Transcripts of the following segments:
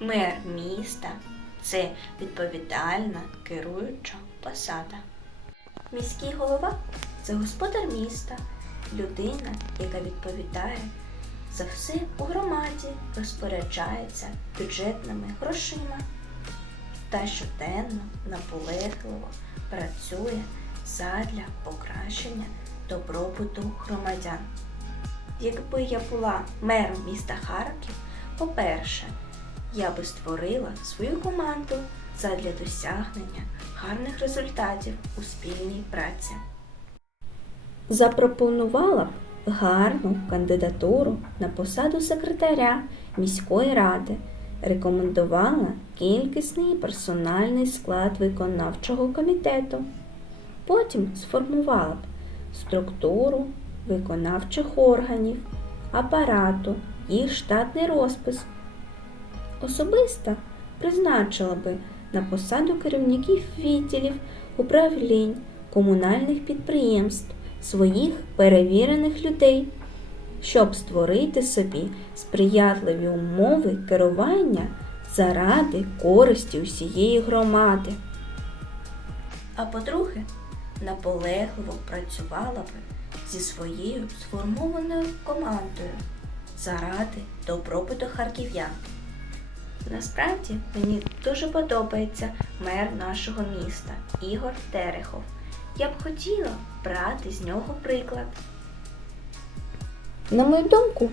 Мер міста це відповідальна керуюча посада. Міський голова це господар міста, людина, яка відповідає за все у громаді, розпоряджається бюджетними грошима та щоденно наполегливо працює задля покращення добробуту громадян. Якби я була мером міста Харків, по-перше, я би створила свою команду задля досягнення гарних результатів у спільній праці. Запропонувала б гарну кандидатуру на посаду секретаря міської ради, рекомендувала кількісний персональний склад виконавчого комітету. Потім сформувала б структуру виконавчих органів, апарату, їх штатний розпис. Особисто призначила би на посаду керівників відділів, управлінь, комунальних підприємств своїх перевірених людей, щоб створити собі сприятливі умови керування заради користі усієї громади. А по-друге, наполегливо працювала би зі своєю сформованою командою заради добробуту харків'ян. Насправді мені дуже подобається мер нашого міста Ігор Терехов. Я б хотіла брати з нього приклад. На мою думку,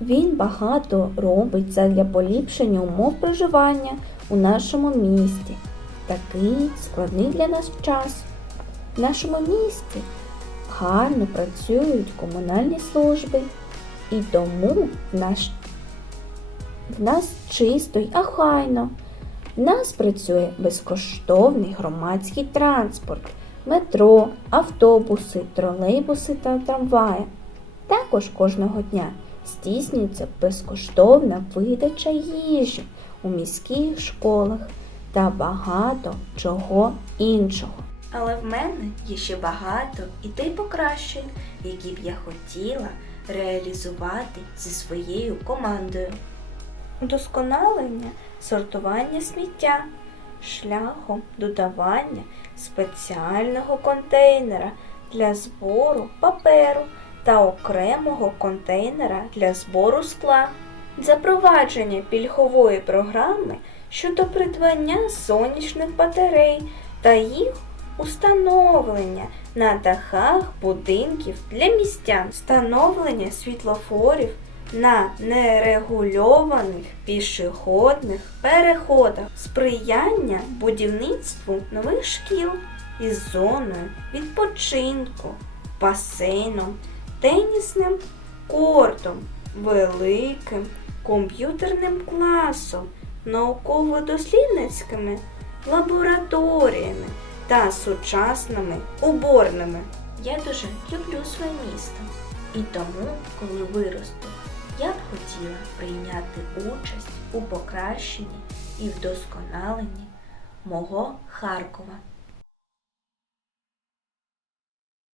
він багато робить задля поліпшення умов проживання у нашому місті. Такий складний для нас час. В нашому місті гарно працюють комунальні служби, і тому в наш в нас чисто й ахайно. В нас працює безкоштовний громадський транспорт, метро, автобуси, тролейбуси та трамваї. Також кожного дня здійснюється безкоштовна видача їжі у міських школах та багато чого іншого. Але в мене є ще багато ідей покращень, які б я хотіла реалізувати зі своєю командою. Удосконалення сортування сміття шляхом додавання спеціального контейнера для збору паперу та окремого контейнера для збору скла, запровадження пільгової програми щодо придбання сонячних батарей та їх установлення на дахах будинків для містян, встановлення світлофорів на нерегульованих пішохідних переходах, сприяння будівництву нових шкіл із зоною відпочинку, басейном, тенісним кортом, великим комп'ютерним класом, науково-дослідницькими лабораторіями та сучасними уборними. Я дуже люблю своє місто. І тому, коли виросту, я б хотіла прийняти участь у покращенні і вдосконаленні мого Харкова.